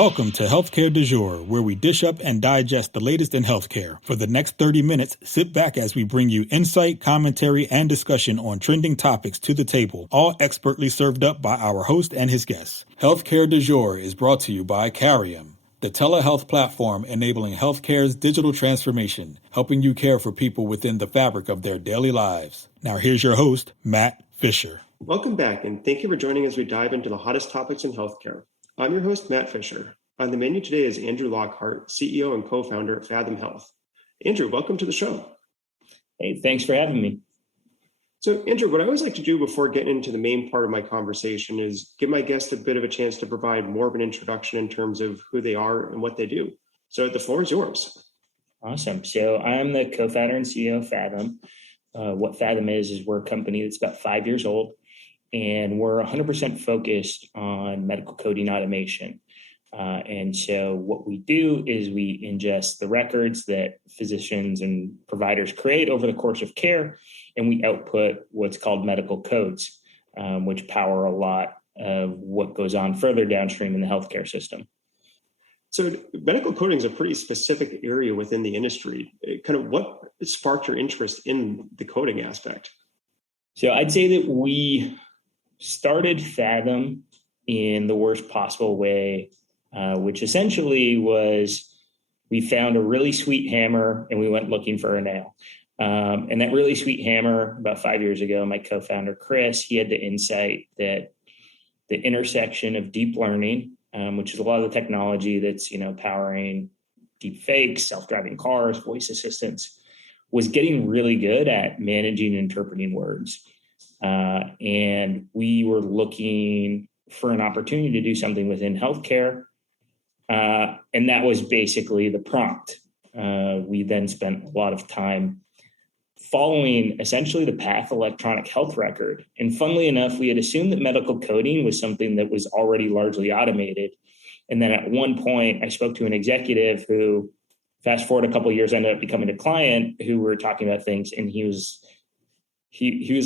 Welcome to Healthcare du Jour, where we dish up and digest the latest in healthcare. For the next 30 minutes, sit back as we bring you insight, commentary, and discussion on trending topics to the table, all expertly served up by our host and his guests. Healthcare du Jour is brought to you by Carium, the telehealth platform enabling healthcare's digital transformation, helping you care for people within the fabric of their daily lives. Now here's your host, Matt Fisher. Welcome back, and thank you for joining as we dive into the hottest topics in healthcare. I'm your host, Matt Fisher. On the menu today is Andrew Lockhart, CEO and co-founder of Fathom Health. Andrew, welcome to the show. Hey, thanks for having me. So, Andrew, what I always like to do before getting into the main part of my conversation is give my guests a bit of a chance to provide more of an introduction in terms of who they are and what they do. So the floor is yours. Awesome. So I'm the co-founder and CEO of Fathom. What Fathom is we're a company that's about 5 years old, and we're 100% focused on medical coding automation. And so what we do is we ingest the records that physicians and providers create over the course of care, and we output what's called medical codes, which power a lot of what goes on further downstream in the healthcare system. So medical coding is a pretty specific area within the industry. Kind of what sparked your interest in the coding aspect? So I'd say that we started Fathom in the worst possible way, which essentially was we found a really sweet hammer and we went looking for a nail. And that really sweet hammer, about 5 years ago, my co-founder, Chris, he had the insight that the intersection of deep learning, which is a lot of the technology that's, powering deep fakes, self-driving cars, voice assistants, was getting really good at managing and interpreting words. And we were looking for an opportunity to do something within healthcare. And that was basically the prompt. We then spent a lot of time following essentially the path electronic health record. And funnily enough, we had assumed that medical coding was something that was already largely automated. And then at one point, I spoke to an executive who, fast forward a couple of years, ended up becoming a client who were talking about things. And he was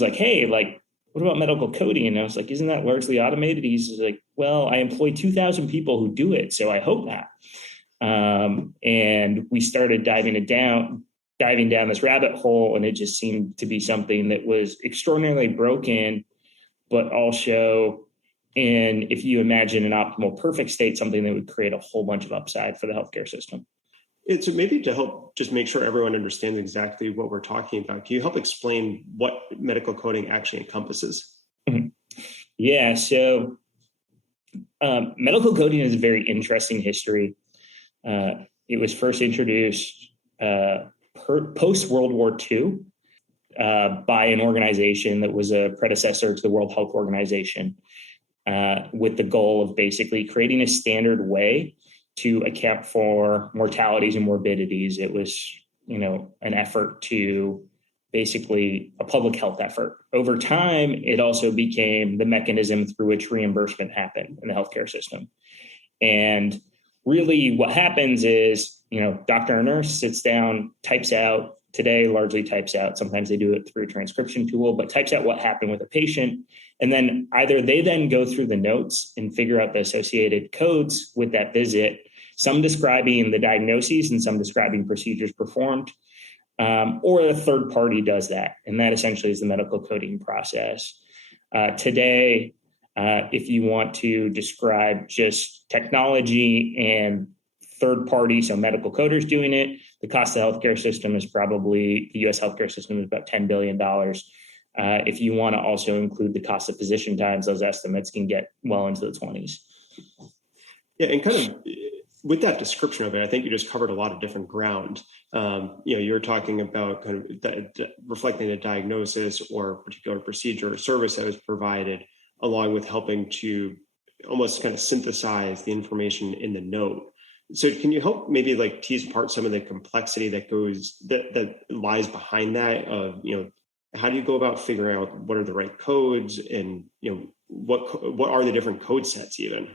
like, hey, what about medical coding? And I was like, isn't that largely automated? He's like, well, I employ 2,000 people who do it, so I hope not. And we started diving down this rabbit hole, and it just seemed to be something that was extraordinarily broken, but also, and if you imagine an optimal perfect state, something that would create a whole bunch of upside for the healthcare system. So maybe to help just make sure everyone understands exactly what we're talking about, can you help explain what medical coding actually encompasses? Mm-hmm. Yeah, so medical coding is a very interesting history. It was first introduced post-World War II by an organization that was a predecessor to the World Health Organization, with the goal of basically creating a standard way to account for mortalities and morbidities. It was, an effort to basically a public health effort. Over time, it also became the mechanism through which reimbursement happened in the healthcare system. And really what happens is, doctor or nurse sits down, types out, today largely types out, sometimes they do it through a transcription tool, but types out what happened with a patient. And then either they then go through the notes and figure out the associated codes with that visit, some describing the diagnoses and some describing procedures performed, or a third party does that. And that essentially is the medical coding process. Today, if you want to describe just technology and third party, so medical coders doing it, the cost of the healthcare system is probably, the US healthcare system is about $10 billion. If you want to also include the cost of physician times, those estimates can get well into the 20s. Yeah, and kind of with that description of it, I think you just covered a lot of different ground. You're talking about kind of reflecting a diagnosis or a particular procedure or service that was provided, along with helping to almost kind of synthesize the information in the note. So can you help maybe tease apart some of the complexity that lies behind that of, how do you go about figuring out what are the right codes and, what are the different code sets even?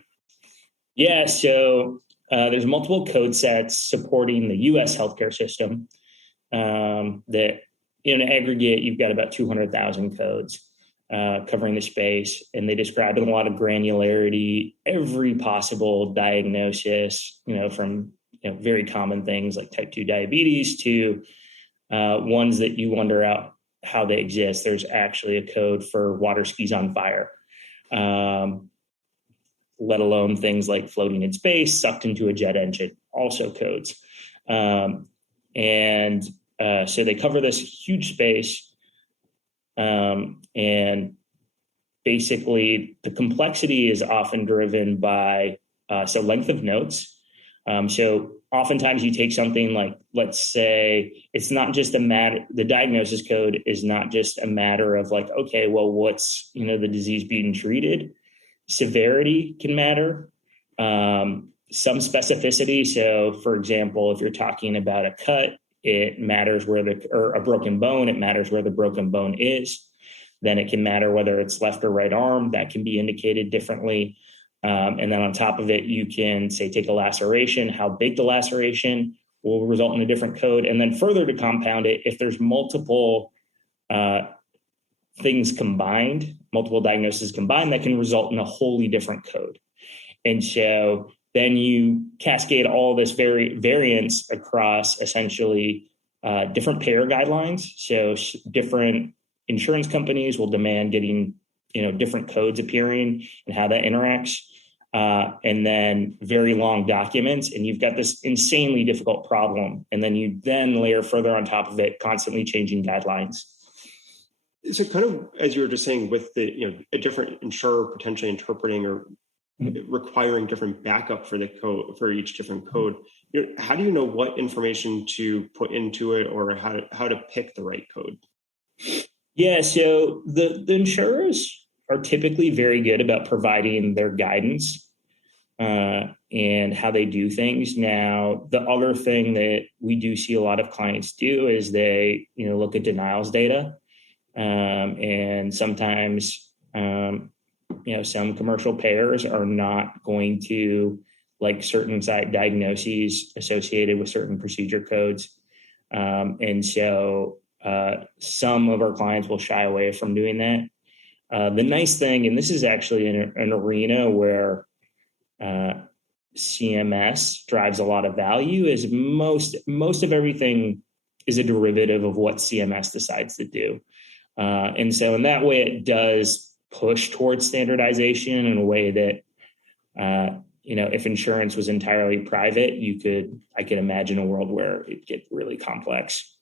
Yeah, so there's multiple code sets supporting the US healthcare system that in aggregate, you've got about 200,000 codes. covering the space, and they described in a lot of granularity every possible diagnosis, from very common things like type 2 diabetes to ones that you wonder out how they exist. There's actually a code for water skis on fire, let alone things like floating in space, sucked into a jet engine, also codes. So they cover this huge space. And basically the complexity is often driven by, length of notes. So oftentimes you take something like, let's say it's not just a matter, the diagnosis code is not just a matter of like, okay, well, what's, the disease being treated? Severity can matter. Some specificity. So for example, if you're talking about a cut, it matters or a broken bone, it matters where the broken bone is. Then it can matter whether it's left or right arm, that can be indicated differently. And then on top of it, you can say, take a laceration, how big the laceration will result in a different code. And then further to compound it, if there's multiple things combined, multiple diagnoses combined, that can result in a wholly different code. And so then you cascade all this variance across essentially different payer guidelines. So different insurance companies will demand getting different codes appearing and how that interacts. And then very long documents, and you've got this insanely difficult problem. And then you layer further on top of it, constantly changing guidelines. So kind of, as you were just saying, with the, a different insurer potentially interpreting or requiring different backup for the code, for each different code, how do you know what information to put into it or how to pick the right code? Yeah, so the insurers are typically very good about providing their guidance and how they do things. Now, the other thing that we do see a lot of clients do is they, look at denials data. And sometimes, some commercial payers are not going to like certain diagnoses associated with certain procedure codes. And so some of our clients will shy away from doing that. The nice thing, and this is actually an arena where CMS drives a lot of value, is most of everything is a derivative of what CMS decides to do. And so in that way, it does push towards standardization in a way that, if insurance was entirely private, I could imagine a world where it'd get really complex.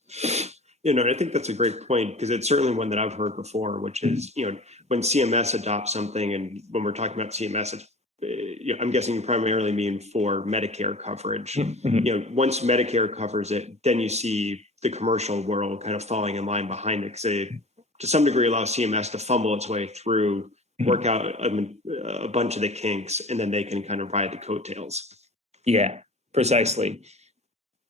I think that's a great point, because it's certainly one that I've heard before, which is, when CMS adopts something, and when we're talking about CMS, it's, I'm guessing you primarily mean for Medicare coverage. Mm-hmm. Once Medicare covers it, then you see the commercial world kind of falling in line behind it, because they, to some degree, allow CMS to fumble its way through, work out a bunch of the kinks, and then they can kind of ride the coattails. Yeah, precisely.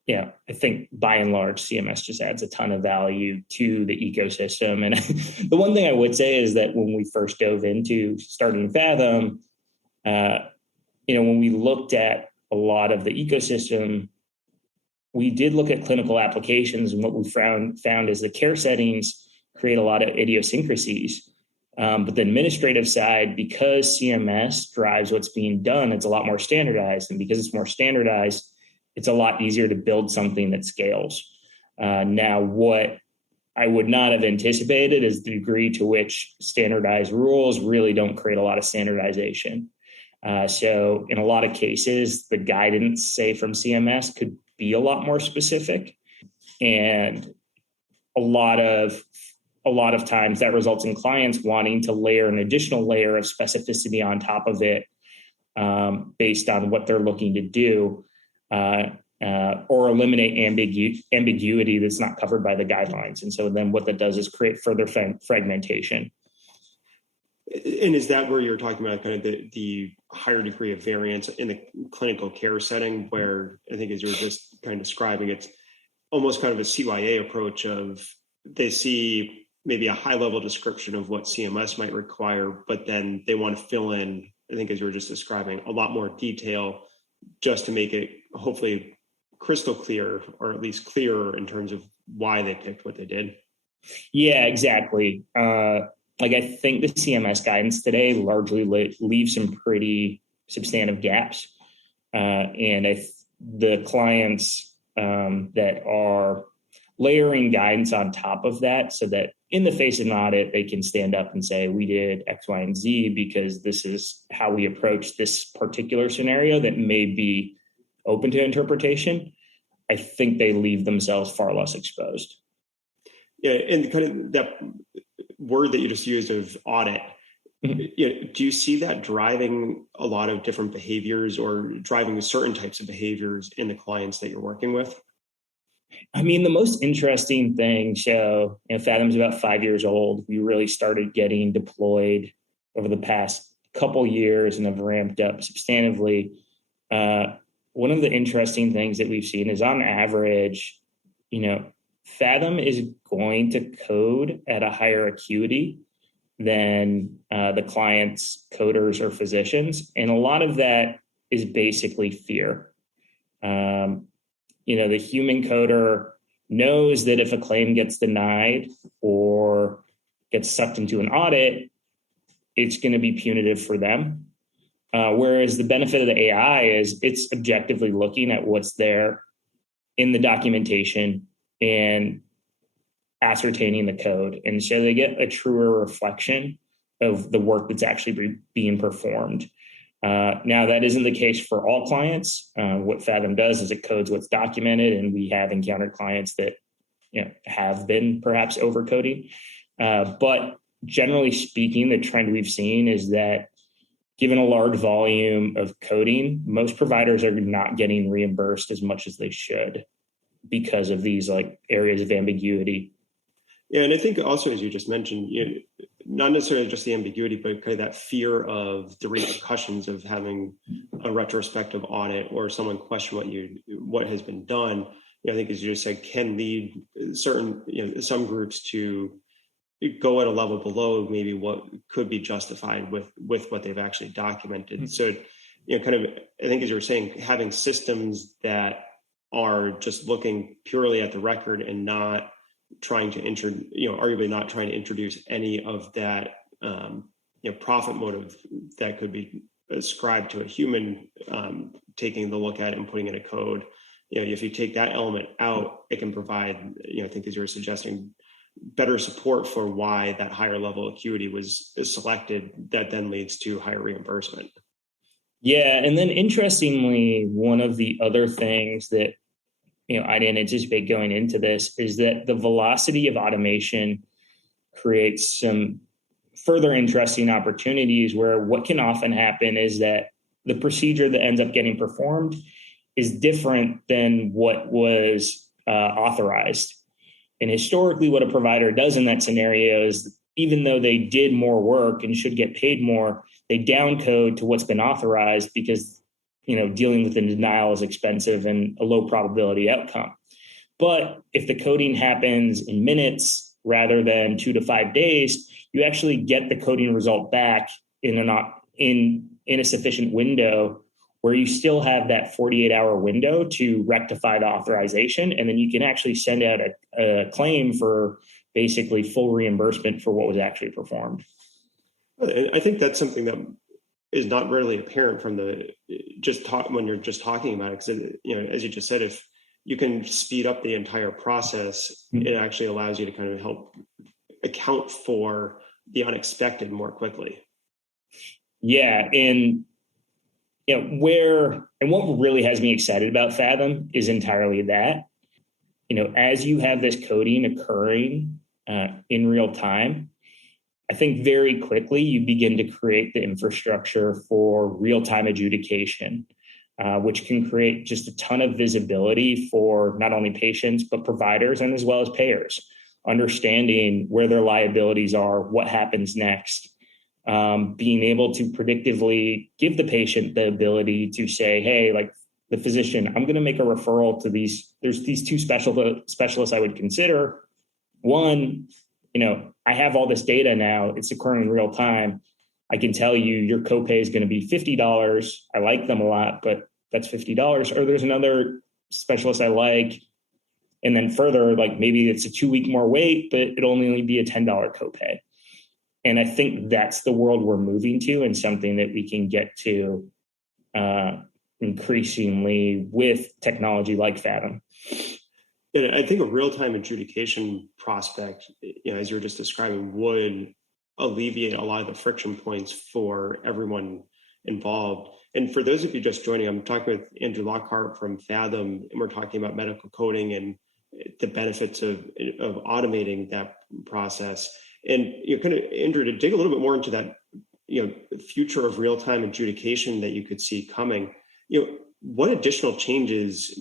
Yeah, I think by and large, CMS just adds a ton of value to the ecosystem. And the one thing I would say is that when we first dove into starting Fathom, when we looked at a lot of the ecosystem, we did look at clinical applications, and what we found is the care settings create a lot of idiosyncrasies. But the administrative side, because CMS drives what's being done, it's a lot more standardized. And because it's more standardized, it's a lot easier to build something that scales. Now, what I would not have anticipated is the degree to which standardized rules really don't create a lot of standardization. So in a lot of cases, the guidance, say, from CMS could be a lot more specific. And a lot of times that results in clients wanting to layer an additional layer of specificity on top of it based on what they're looking to do, or eliminate ambiguity that's not covered by the guidelines. And so then what that does is create further fragmentation. And is that where you're talking about kind of the higher degree of variance in the clinical care setting, where I think, as you were just kind of describing, it's almost kind of a CYA approach of they see maybe a high level description of what CMS might require, but then they want to fill in, I think, as you were just describing, a lot more detail just to make it hopefully crystal clear, or at least clearer in terms of why they picked what they did. Yeah, exactly. like I think the CMS guidance today largely leaves some pretty substantive gaps. The clients that are layering guidance on top of that so that in the face of an audit, they can stand up and say, we did X, Y, and Z because this is how we approach this particular scenario that may be open to interpretation. I think they leave themselves far less exposed. Yeah, and kind of that word that you just used of audit, mm-hmm. Do you see that driving a lot of different behaviors or driving certain types of behaviors in the clients that you're working with? I mean, the most interesting thing, Fathom's about 5 years old. We really started getting deployed over the past couple years and have ramped up substantively. One of the interesting things that we've seen is on average, Fathom is going to code at a higher acuity than the client's coders or physicians. And a lot of that is basically fear. The human coder knows that if a claim gets denied or gets sucked into an audit, it's going to be punitive for them. Whereas the benefit of the AI is it's objectively looking at what's there in the documentation and ascertaining the code. And so they get a truer reflection of the work that's actually being performed. Now, that isn't the case for all clients. What Fathom does is it codes what's documented, and we have encountered clients that have been perhaps overcoding. But generally speaking, the trend we've seen is that given a large volume of coding, most providers are not getting reimbursed as much as they should because of these areas of ambiguity. Yeah, and I think also, as you just mentioned, not necessarily just the ambiguity, but kind of that fear of the repercussions of having a retrospective audit or someone question what has been done. I think, as you just said, can lead some groups to go at a level below maybe what could be justified with what they've actually documented. Mm-hmm. So, kind of, I think, as you were saying, having systems that are just looking purely at the record and not trying to arguably not trying to introduce any of that, profit motive that could be ascribed to a human taking the look at it and putting in a code. If you take that element out, it can provide, I think, as you were suggesting, better support for why that higher level acuity is selected. That then leads to higher reimbursement. Yeah, and then interestingly, one of the other things that I didn't anticipate going into this is that the velocity of automation creates some further interesting opportunities where what can often happen is that the procedure that ends up getting performed is different than what was authorized. And historically, what a provider does in that scenario is, even though they did more work and should get paid more, they downcode to what's been authorized because dealing with the denial is expensive and a low probability outcome. But if the coding happens in minutes rather than 2 to 5 days, you actually get the coding result back in a sufficient window where you still have that 48-hour window to rectify the authorization. And then you can actually send out a claim for basically full reimbursement for what was actually performed. I think that's something that is not readily apparent from when you're just talking about it. Because, as you just said, if you can speed up the entire process, mm-hmm. it actually allows you to kind of help account for the unexpected more quickly. Yeah. And, what really has me excited about Fathom is entirely that, as you have this coding occurring in real time, I think very quickly you begin to create the infrastructure for real-time adjudication, which can create just a ton of visibility for not only patients, but providers and as well as payers, understanding where their liabilities are, what happens next, being able to predictively give the patient the ability to say, hey, like the physician, I'm going to make a referral to there's these two specialists I would consider. One, I have all this data now. It's occurring in real time. I can tell you your copay is going to be $50. I like them a lot, but that's $50. Or there's another specialist I like. And then further, maybe it's a 2-week more wait, but it'll only be a $10 copay. And I think that's the world we're moving to, and something that we can get to increasingly with technology like Fathom. And I think a real-time adjudication prospect, as you were just describing, would alleviate a lot of the friction points for everyone involved. And for those of you just joining, I'm talking with Andrew Lockhart from Fathom, and we're talking about medical coding and the benefits of automating that process. And kind of, Andrew, to dig a little bit more into that, future of real-time adjudication that you could see coming, what additional changes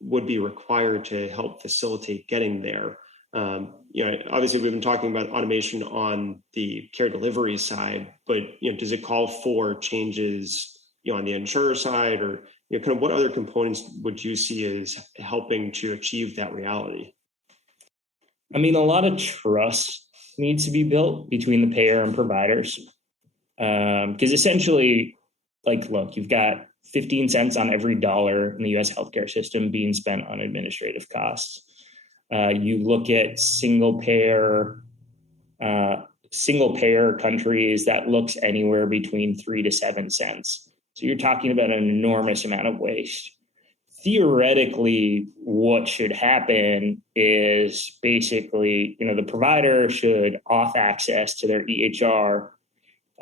would be required to help facilitate getting there? Obviously we've been talking about automation on the care delivery side, but does it call for changes on the insurer side, or kind of what other components would you see as helping to achieve that reality? I mean, a lot of trust needs to be built between the payer and providers, because essentially, look, you've got 15 cents on every dollar in the U.S. healthcare system being spent on administrative costs. You look at single payer countries, that looks anywhere between 3 to 7 cents. So you're talking about an enormous amount of waste. Theoretically, what should happen is basically, the provider should off access to their EHR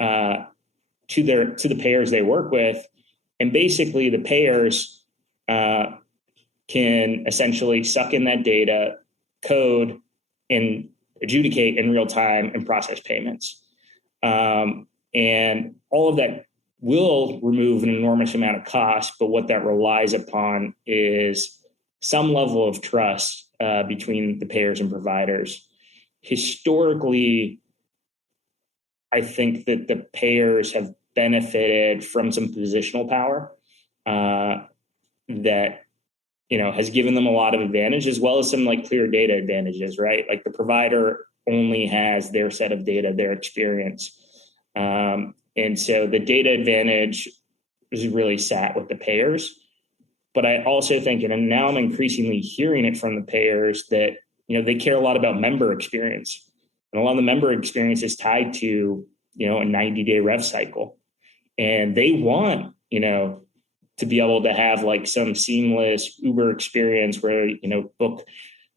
to the payers they work with, and basically the payers can essentially suck in that data, code, and adjudicate in real time and process payments. And all of that will remove an enormous amount of cost, but what that relies upon is some level of trust between the payers and providers. Historically, I think that the payers have benefited from some positional power that has given them a lot of advantage, as well as some clear data advantages, right? Like the provider only has their set of data, their experience. And so the data advantage is really sat with the payers. But I also think, and now I'm increasingly hearing it from the payers, that, they care a lot about member experience. And a lot of the member experience is tied to, a 90-day rev cycle. And they want, to be able to have some seamless Uber experience where,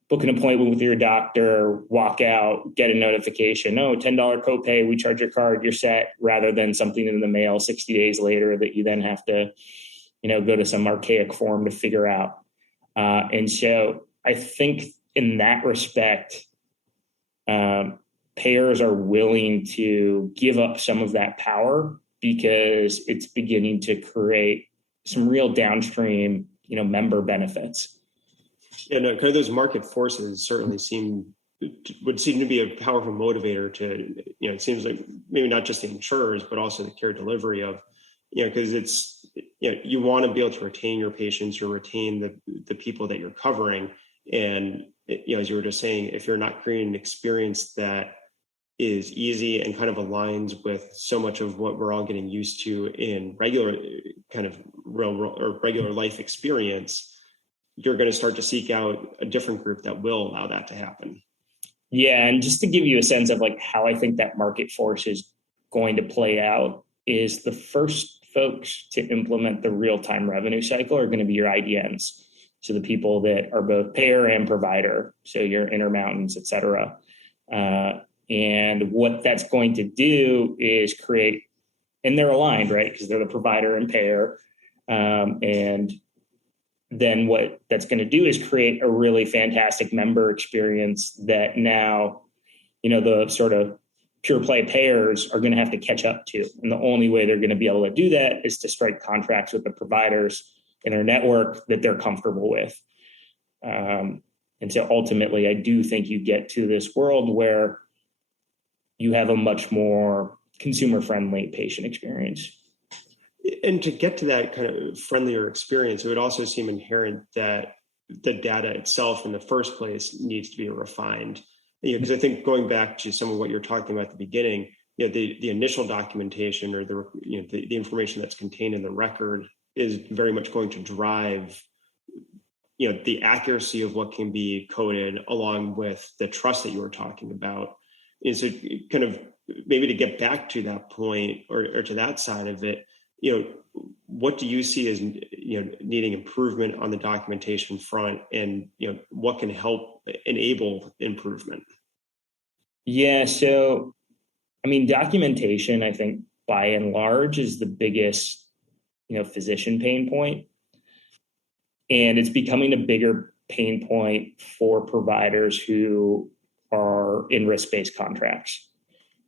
book an appointment with your doctor, walk out, get a notification, $10 copay, we charge your card, you're set, rather than something in the mail 60 days later that you then have to, go to some archaic form to figure out. And so I think in that respect, payers are willing to give up some of that power because it's beginning to create some real downstream, member benefits. Yeah, no, kind of those market forces certainly would seem to be a powerful motivator to, it seems like maybe not just the insurers, but also the care delivery of, because it's, you want to be able to retain your patients or retain the people that you're covering. And, as you were just saying, if you're not creating an experience that is easy and kind of aligns with so much of what we're all getting used to in regular kind of regular life experience, you're going to start to seek out a different group that will allow that to happen. Yeah. And just to give you a sense of how I think that market force is going to play out is the first folks to implement the real-time revenue cycle are going to be your IDNs. So the people that are both payer and provider, so your Intermountains, et cetera. And what that's going to do is create, and they're aligned, right? Because they're the provider and payer. And then what that's going to do is create a really fantastic member experience that now, the sort of pure play payers are going to have to catch up to. And the only way they're going to be able to do that is to strike contracts with the providers in their network that they're comfortable with. And so ultimately, I do think you get to this world where you have a much more consumer-friendly patient experience. And to get to that kind of friendlier experience, it would also seem inherent that the data itself in the first place needs to be refined. Because I think going back to some of what you're talking about at the beginning, the initial documentation or the information that's contained in the record is very much going to drive the accuracy of what can be coded, along with the trust that you were talking about. And so kind of maybe to get back to that point or to that side of it, what do you see as, needing improvement on the documentation front, and, what can help enable improvement? Yeah. So, documentation, I think by and large is the biggest, physician pain point. And it's becoming a bigger pain point for providers who are in risk-based contracts.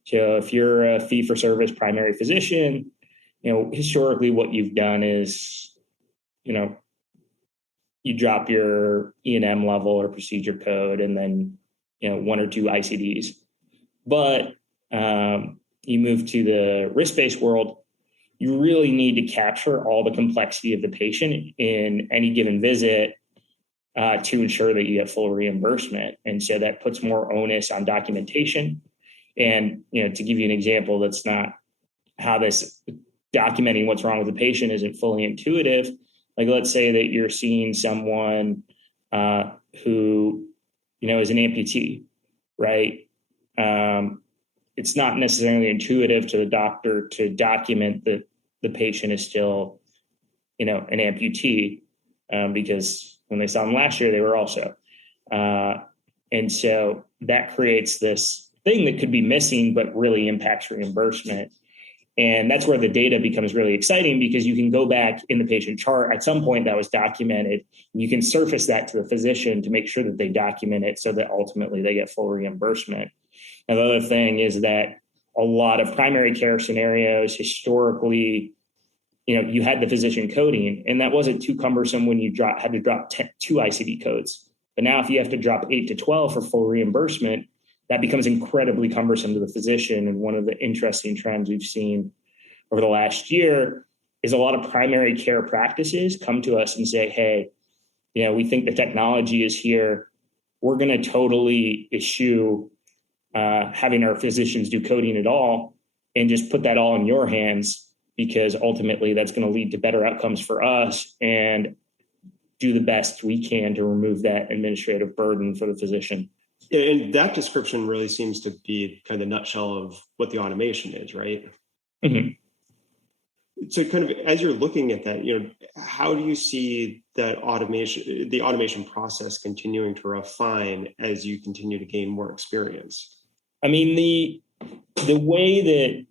So if you're a fee-for-service primary physician, historically what you've done is, you drop your E&M level or procedure code and then, one or two ICDs. But you move to the risk-based world, you really need to capture all the complexity of the patient in any given visit to ensure that you get full reimbursement. And so that puts more onus on documentation. And, to give you an example, that's not how this documenting what's wrong with the patient isn't fully intuitive. Like, let's say that you're seeing someone who, is an amputee, right? It's not necessarily intuitive to the doctor to document that the patient is still, an amputee, because when they saw them last year, they were also. And so that creates this thing that could be missing, but really impacts reimbursement. And that's where the data becomes really exciting, because you can go back in the patient chart at some point that was documented. And you can surface that to the physician to make sure that they document it so that ultimately they get full reimbursement. Another thing is that a lot of primary care scenarios historically, you had the physician coding, and that wasn't too cumbersome when you had to drop 2 ICD codes. But now if you have to drop 8 to 12 for full reimbursement, that becomes incredibly cumbersome to the physician. And one of the interesting trends we've seen over the last year is a lot of primary care practices come to us and say, hey, we think the technology is here. We're going to totally eschew having our physicians do coding at all and just put that all in your hands, because ultimately that's going to lead to better outcomes for us and do the best we can to remove that administrative burden for the physician. And that description really seems to be kind of the nutshell of what the automation is, right? Mm-hmm. So kind of as you're looking at that, how do you see that the automation process continuing to refine as you continue to gain more experience? The way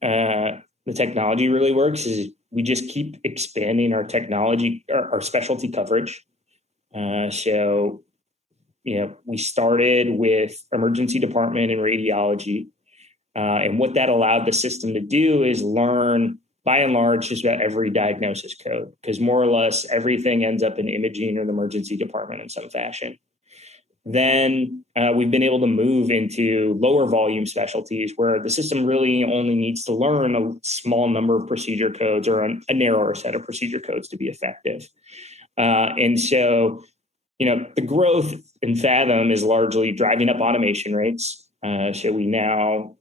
that the technology really works is we just keep expanding our technology, our specialty coverage. So we started with emergency department and radiology. And what that allowed the system to do is learn, by and large, just about every diagnosis code, because more or less everything ends up in imaging or the emergency department in some fashion. Then we've been able to move into lower volume specialties where the system really only needs to learn a small number of procedure codes or a narrower set of procedure codes to be effective. And so, the growth in Fathom is largely driving up automation rates. So we now,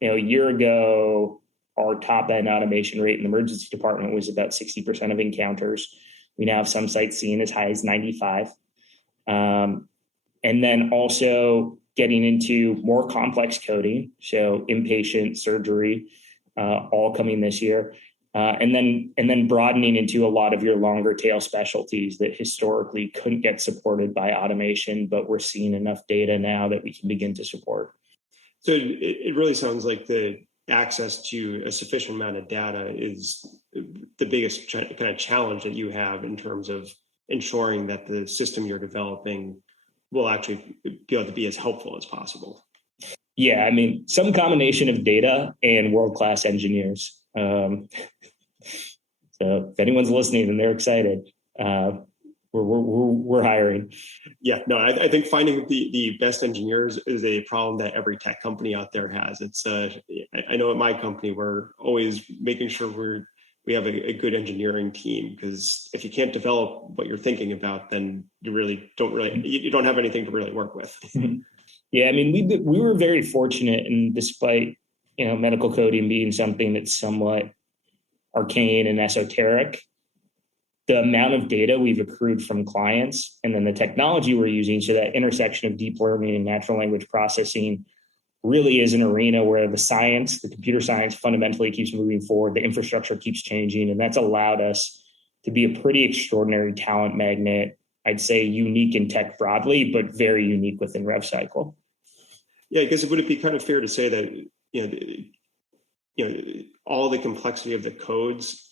a year ago, our top end automation rate in the emergency department was about 60% of encounters. We now have some sites seeing as high as 95. And then also getting into more complex coding, so inpatient, surgery, all coming this year. And then broadening into a lot of your longer tail specialties that historically couldn't get supported by automation, but we're seeing enough data now that we can begin to support. So it really sounds like the access to a sufficient amount of data is the biggest kind of challenge that you have in terms of ensuring that the system you're developing will actually be able to be as helpful as possible. Yeah, some combination of data and world-class engineers. So if anyone's listening and they're excited, we're hiring. Yeah, no, I think finding the best engineers is a problem that every tech company out there has. It's I know at my company, we're always making sure we have a good engineering team, because if you can't develop what you're thinking about, then you don't have anything to really work with. Yeah, we were very fortunate, and despite medical coding being something that's somewhat arcane and esoteric, the amount of data we've accrued from clients and then the technology we're using, so that intersection of deep learning and natural language processing really is an arena where the computer science fundamentally keeps moving forward, the infrastructure keeps changing, and that's allowed us to be a pretty extraordinary talent magnet. I'd say unique in tech broadly, but very unique within RevCycle. Yeah, I guess would it be kind of fair to say that all the complexity of the codes,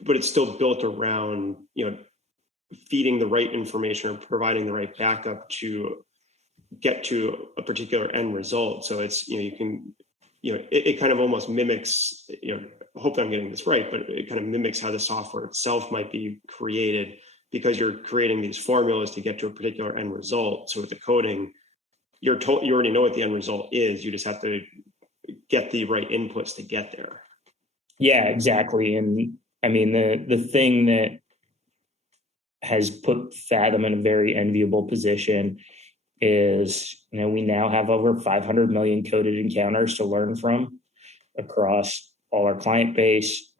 but it's still built around feeding the right information or providing the right backup to get to a particular end result. So it's it kind of almost mimics, hopefully I'm getting this right, but it kind of mimics how the software itself might be created, because you're creating these formulas to get to a particular end result. So with the coding, you already know what the end result is. You just have to get the right inputs to get there. Yeah, exactly. And I mean, the thing that has put Fathom in a very enviable position is, we now have over 500 million coded encounters to learn from across all our client base,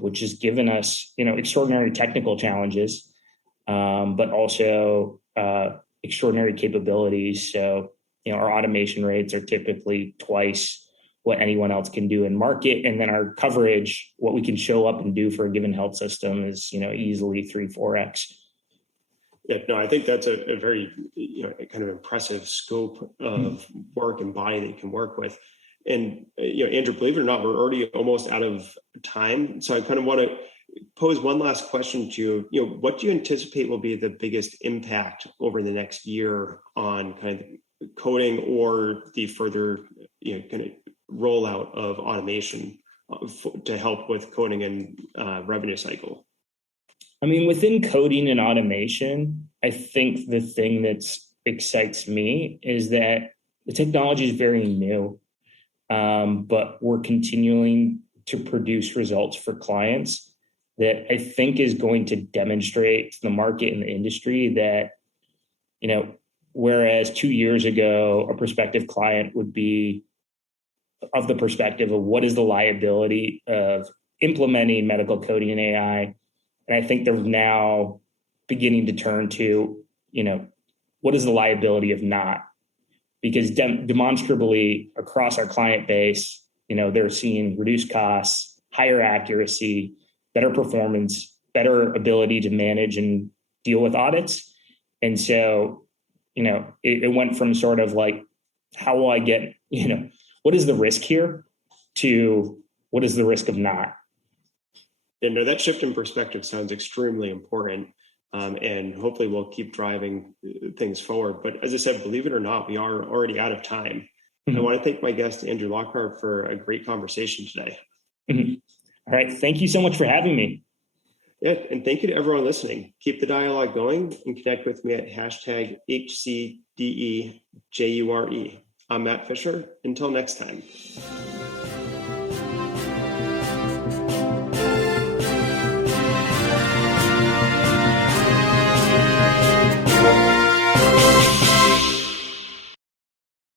which has given us, extraordinary technical challenges, but also extraordinary capabilities. So, our automation rates are typically twice what anyone else can do in market. And then our coverage, what we can show up and do for a given health system is, easily 3-4x. Yeah, no, I think that's a very, kind of impressive scope of work and body that you can work with. And, Andrew, believe it or not, we're already almost out of time. So I kind of want to pose one last question to you. What do you anticipate will be the biggest impact over the next year on kind of coding or the further, kind of rollout of automation to help with coding and revenue cycle? I mean, within coding and automation, I think the thing that excites me is that the technology is very new, but we're continuing to produce results for clients that I think is going to demonstrate to the market and the industry that, whereas 2 years ago, a prospective client would be of the perspective of what is the liability of implementing medical coding and AI. And I think they're now beginning to turn to, what is the liability of not? Because demonstrably across our client base, they're seeing reduced costs, higher accuracy, better performance, better ability to manage and deal with audits. And so, it went from sort of like, how will I get, what is the risk here, to what is the risk of not? Yeah, no, that shift in perspective sounds extremely important, and hopefully we'll keep driving things forward. But as I said, believe it or not, we are already out of time. I want to thank my guest, Andrew Lockhart, for a great conversation today. All right. Thank you so much for having me. Yeah, and thank you to everyone listening. Keep the dialogue going and connect with me at #HCDEJURE. I'm Matt Fisher. Until next time.